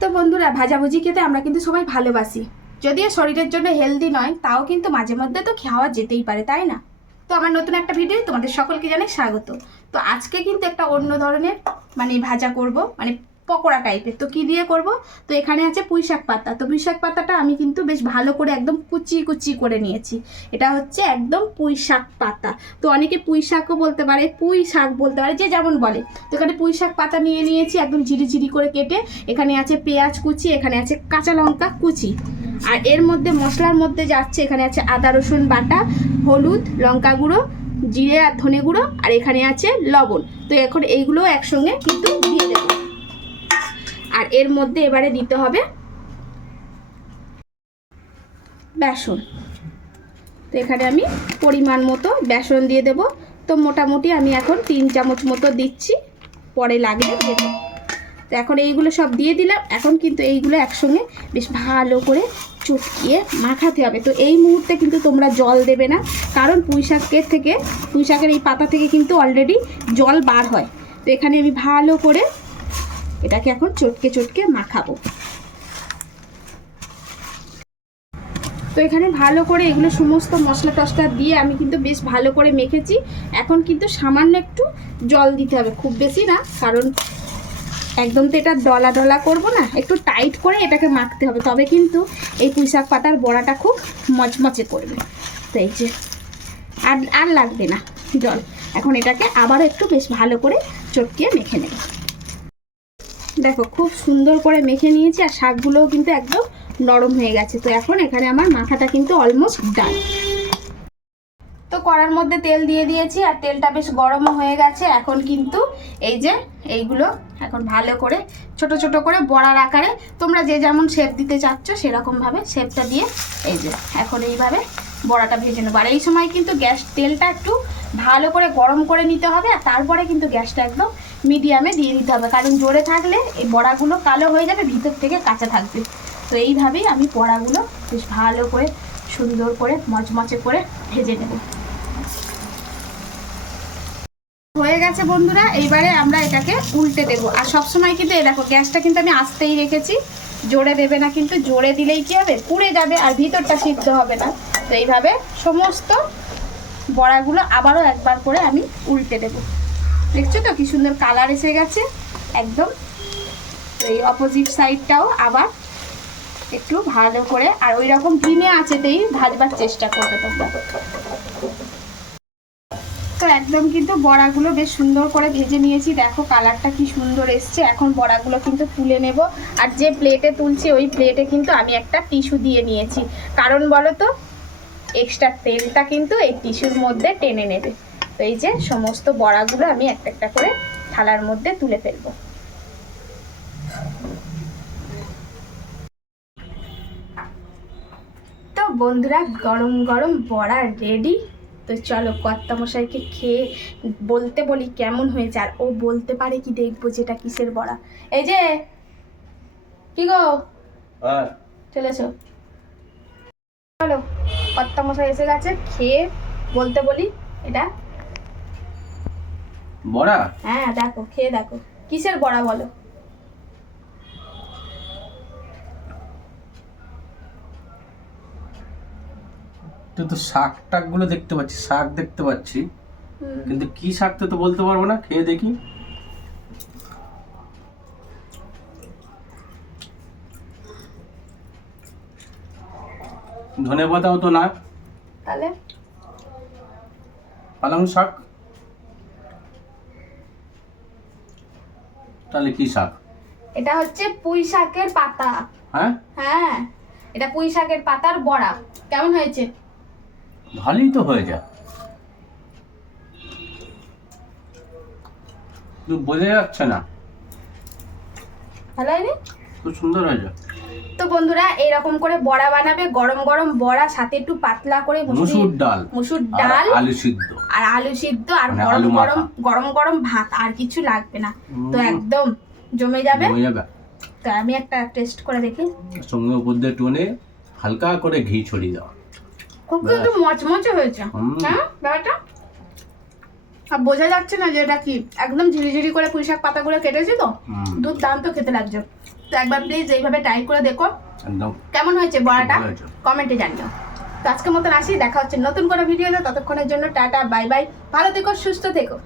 তো বন্ধুরা, ভাজাভুজি খেতে আমরা কিন্তু সবাই ভালোবাসি। যদিও শরীরের জন্য হেলদি নয়, তাও কিন্তু মাঝে মধ্যে তো খাওয়া যেতেই পারে, তাই না? তো আমার নতুন একটা ভিডিও তোমাদের সকলকে জানাই স্বাগত। তো আজকে কিন্তু একটা অন্য ধরনের ভাজা করব, পকোড়া টাইপের। তো কি দিয়ে করব? তো এখানে আছে পুঁইশাক পাতা। তো পুঁইশাক পাতাটা আমি কিন্তু বেশ ভালো করে একদম কুচি কুচি করে নিয়েছি। এটা হচ্ছে একদম পুঁইশাক পাতা। তো অনেকে পুঁইশাকও বলতে পারে, পুঁই শাক বলতে পারে, যে যেমন বলে। তো এখানে পুঁইশাক পাতা নিয়ে নিয়েছি একদম ঝিরিঝিরি করে কেটে। এখানে আছে পেঁয়াজ কুচি, এখানে আছে কাঁচা লঙ্কা কুচি, আর এর মধ্যে মশলার মধ্যে যাচ্ছে এখানে আছে আদা রসুন বাটা, হলুদ, লঙ্কা গুঁড়ো, জিরে আর ধনে গুঁড়ো, আর এখানে আছে লবণ। তো এখন এইগুলো একসঙ্গে কিন্তু দিয়ে দেবো। আর এর মধ্যে এবারে দিতে হবে বেসন। তো এখানে আমি পরিমাণ মতো বেসন দিয়ে দেব। তো মোটামুটি আমি এখন 3 চামচ মতো দিচ্ছি, পরে লাগবে দেবো। তো এখন এইগুলো সব দিয়ে দিলাম। এখন কিন্তু এইগুলো একসঙ্গে বেশ ভালো করে চটকিয়ে মাখাতে হবে। তো এই মুহূর্তে কিন্তু তোমরা জল দেবে না, কারণ পুঁইশাকের এই পাতা থেকে কিন্তু অলরেডি জল বার হয়। তো এখানে আমি ভালো করে এটাকে এখন চটকে চটকে মাখাবো। তো এখানে ভালো করে এগুলো সমস্ত মশলা টশলা দিয়ে আমি কিন্তু বেশ ভালো করে মেখেছি। এখন কিন্তু সামান্য একটু জল দিতে হবে, খুব বেশি না, কারণ একদম তো এটা ডলা ডলা করবো না, একটু টাইট করে এটাকে মাখতে হবে, তবে কিন্তু এই পুঁইশাক পাতার বড়াটা খুব মচমচে করবে। তো এই যে আর লাগবে না জল। এখন এটাকে আবারও একটু বেশ ভালো করে চটকিয়ে মেখে নেব। দেখো খুব সুন্দর করে মেখে নিয়েছি, আর শাকগুলোও কিন্তু একদম নরম হয়ে গেছে। তো এখন এখানে আমার মাখাটা কিন্তু অলমোস্ট ডান। তো কড়ার মধ্যে তেল দিয়ে দিয়েছি, আর তেলটা বেশ গরমও হয়ে গেছে। এখন কিন্তু এই যে এইগুলো এখন ভালো করে ছোট ছোট করে বড়ার আকারে, তোমরা যে যেমন শেপ দিতে চাচ্ছ সেরকমভাবে শেপটা দিয়ে এই যে এখন এইভাবে বড়াটা ভেজে নেবো। আর এই সময় কিন্তু তেলটা একটু ভালো করে গরম করে নিতে হবে, আর তারপরে কিন্তু গ্যাসটা একদম মিডিয়ামে দিয়ে দিতে হবে, কারণ জোরে থাকলে এই বড়াগুলো কালো হয়ে যাবে, ভিতর থেকে কাঁচা থাকবে। তো এইভাবেই আমি বড়াগুলো বেশ ভালো করে সুন্দর করে মচমচে করে ভেজে নেব। হয়ে গেছে বন্ধুরা, এইবারে আমরা এটাকে উল্টে দেব। আর সবসময় কিন্তু এই দেখো গ্যাসটা কিন্তু আমি আস্তেই রেখেছি, জোরে দেবে না, কিন্তু জোরে দিলেই কি হবে, পুড়ে যাবে আর ভিতরটা সিদ্ধ হবে না। তো এইভাবে সমস্ত বড়াগুলো আবারও একবার করে আমি উল্টে দেব। দেখছো তো কি সুন্দর কালার এসে গেছে একদম। এই অপোজিট সাইডটাও আবার একটু ভালো করে, আর ওই রকম ধিমে আঁচেতেই ভাজবার চেষ্টা করবে তোমরা। তো একদম কিন্তু বড়াগুলো বেশ সুন্দর করে ভেজে নিয়েছি, দেখো কালারটা কি সুন্দর এসছে। এখন বড়াগুলো কিন্তু তুলে নেব। আর যে প্লেটে তুলছি ওই প্লেটে কিন্তু আমি একটা টিস্যু দিয়ে নিয়েছি, কারণ বলো তো এক্সট্রা তেলটা কিন্তু এই টিস্যুর মধ্যে টেনে নেবে। তো এই যে সমস্ত বড়াগুলো আমি একটা একটা করে থালার মধ্যে তুলে ফেলবো। তো বন্ধুরা, গরম গরম বড়া রেডি। তো চলো কর্তামশাইকে খেয়ে বলতে বলি কেমন হয়েছে, আর ও বলতে পারে কি দেখবো যেটা কিসের বড়া। এই যে কি গো, চলে এসো, চলো কর্তামশাই এসে গেছে, খেয়ে বলতে বলি এটা বড়া। হ্যাঁ দেখো, খেয়ে দেখো কিসের বড়া বলো। তো শাক টাক গুলো দেখতে পাচ্ছি, শাক দেখতে পাচ্ছি, কিন্তু কি শাক তো বলতে পারবো না, খেয়ে দেখি। ধনেপাতাও তো না, তাহলে পালং শাক, তাহলে কি শাক? এটা হচ্ছে পুঁই শাকের পাতা। হ্যাঁ হ্যাঁ, এটা পুঁই শাকের পাতার বড়া। কেমন হয়েছে? ভালোই তো হয়ে যায়, বোঝা যাচ্ছে না। ভালো হয়নি? খুব সুন্দর হয়েছে। তো বন্ধুরা, এইরকম করে বড়া বানাবে, গরম গরম বড়া, সাথে একটু পাতলা করে মুসুর ডাল, আলু সিদ্ধ, আর গরম গরম গরম গরম ভাত, আর কিছু লাগবে না। তো একদম জমে যাবে। তো আমি একটা টেস্ট করে দেখি। সঙ্গে উপর দিয়ে টনে হালকা করে ঘি ছড়িয়ে দেওয়া, খুব কিন্তু মচমচে হয়েছে। হ্যাঁ ব্যাপারটা আর বোঝা যাচ্ছে না যে এটা কি, একদম ঝিরিঝিরি করে পুঁইশাক পাতাগুলো কেটেছি, তো দুধ দাম তো খেতে লাগছে। তো একবার প্লিজ এইভাবে ট্রাই করে দেখো একদম কেমন হয়েছে বড়াটা, ভালো হয়েছে। কমেন্টে জানিও। তো আজকের মতন আসি, দেখা হচ্ছে নতুন কোনো ভিডিওতে, ততক্ষণের জন্য টাটা বাই বাই, ভালো থেকো সুস্থ থেকো।